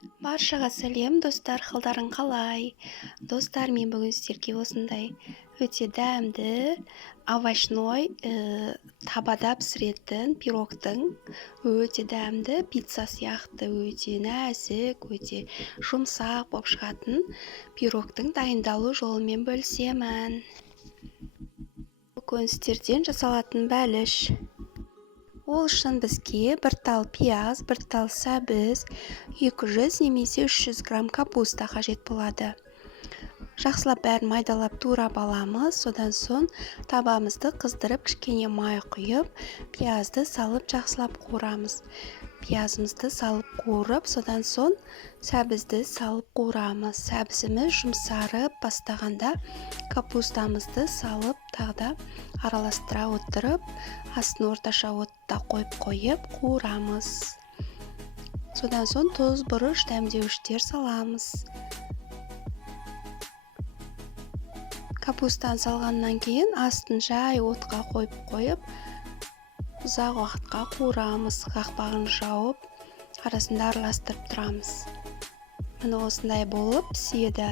Баршаға сәлем, достар, қалдарың қалай? Достар, мен бүгін сіздерге осындай өте дәмді, овощной табада пісіретін пирогтың өте дәмді пицца сияқты өте нәзік, өте жұмсақ болып шығатын пирогтың дайындалу жолымен бөлісемін. Көкөністерден жасалатын бәліш. Ол үшін бізге бір тал пияз, бір тал сәбіз, 200 немесе 300 грамм капуста қажет болады. Жақсылап бәрін майдалап турап аламыз, содан соң табамызды қыздырып, кішкене май құйып, пиязды салып жақсылап қуырамыз. Пиязымызды салып қуырып, содан соң сәбізді салып қуырамыз. Сәбізіміз жұмсарып бастағанда капустамызды салып, тағда араластыра отырып, астын орташа отта қойып қуырамыз. Содан соң тұз, бұрыш, дәмдеуіштер саламыз. Капустаны салғаннан кейін астын жай отқа қойып, ұзақ уақытқа қуырамыз. Қақпағын жауып, арасында араластырып тұрамыз. Міне осындай болып піседі.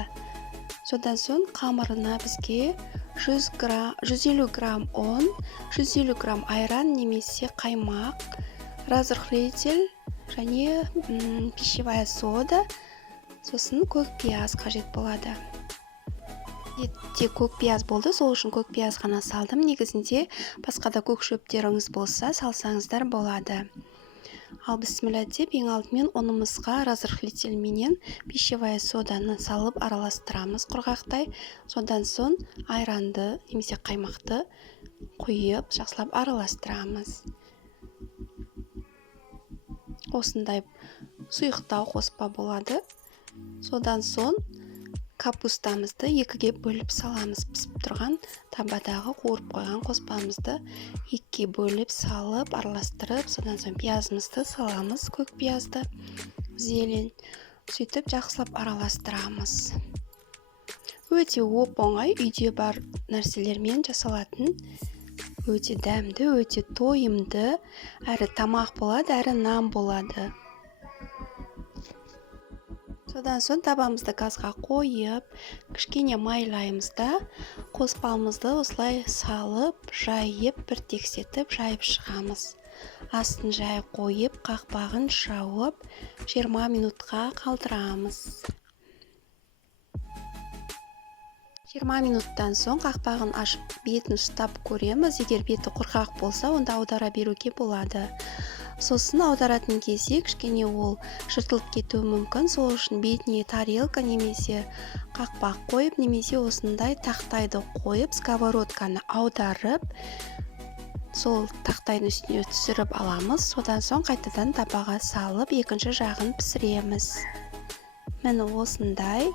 Содан соң қамырына бізге 150 грамм ұн, 150 грамм айран немесе қаймақ, разрыхлитель және пищевая сода, сосын көк пияз қажет болады. Тек көк пияз болды, сол үшін көк пияз ғана салдым. Негізінде басқа да көк шөптеріңіз болса, салсаңыздар болады. Ал бісміллә деп, ең алдымен ұнымызға разрыхлитель менен пищевая соданы салып араластырамыз құрғақтай. Содан соң айранды немесе қаймақты құйып, жақсылап араластырамыз. Осындай сұйықтау қоспа болады. Содан соң капустамызды екіге бөліп саламыз. Пісіп тұрған табадағы қуырып қойған қоспамызды екіге бөліп салып, араластырып, содан соң пиязымызды саламыз, көк пиязды, зелень. Сөйтіп жақсылап араластырамыз. Өте оп-оңай, үйде бар нәрселермен жасалатын өте дәмді, өте тойымды, әрі тамақ болады, әрі нан болады. Содан соң табамызды газға қойып, кішкене майлаймыз да, қоспамызды осылай салып, жайып, бір тексетіп, жайып шығамыз. Астын жай қойып, қақпағын жауып, 20 минутқа қалдырамыз. 20 минуттан соң қақпағын ашып, бетін ұстап көреміз. Егер беті құрғақ болса, онда аудара беруге болады. Сосын аударатын кезде кішкене ол жыртылып кетуі мүмкін. Сол үшін бетіне тарелка немесе қақпақ қойып, немесе осындай тақтайды қойып, сковородканы аударып, сол тақтайдың үстіне түсіріп аламыз. Содан соң қайтадан табаға салып, екінші жағын пісіреміз. Міне осындай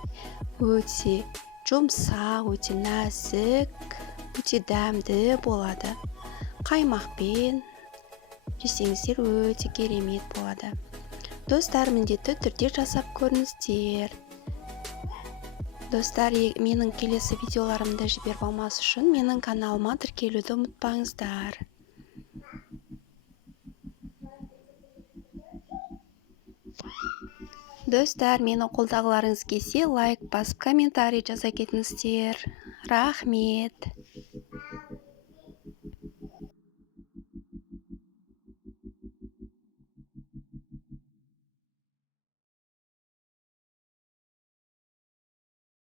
өте жұмсақ, өте нәзік, өте дәмді болады. Қаймақпен жесеңіздер өте керемет болады. Достар, міндетті түрде жасап көріңіздер. Достар, менің келесі видеоларымды жіберіп алмас үшін менің каналыма тіркелуді ұмытпаңыздар. Достар, мені қолдағыларыңыз келсе, лайк басып, комментарий жаза кетіңіздер. Рахмет.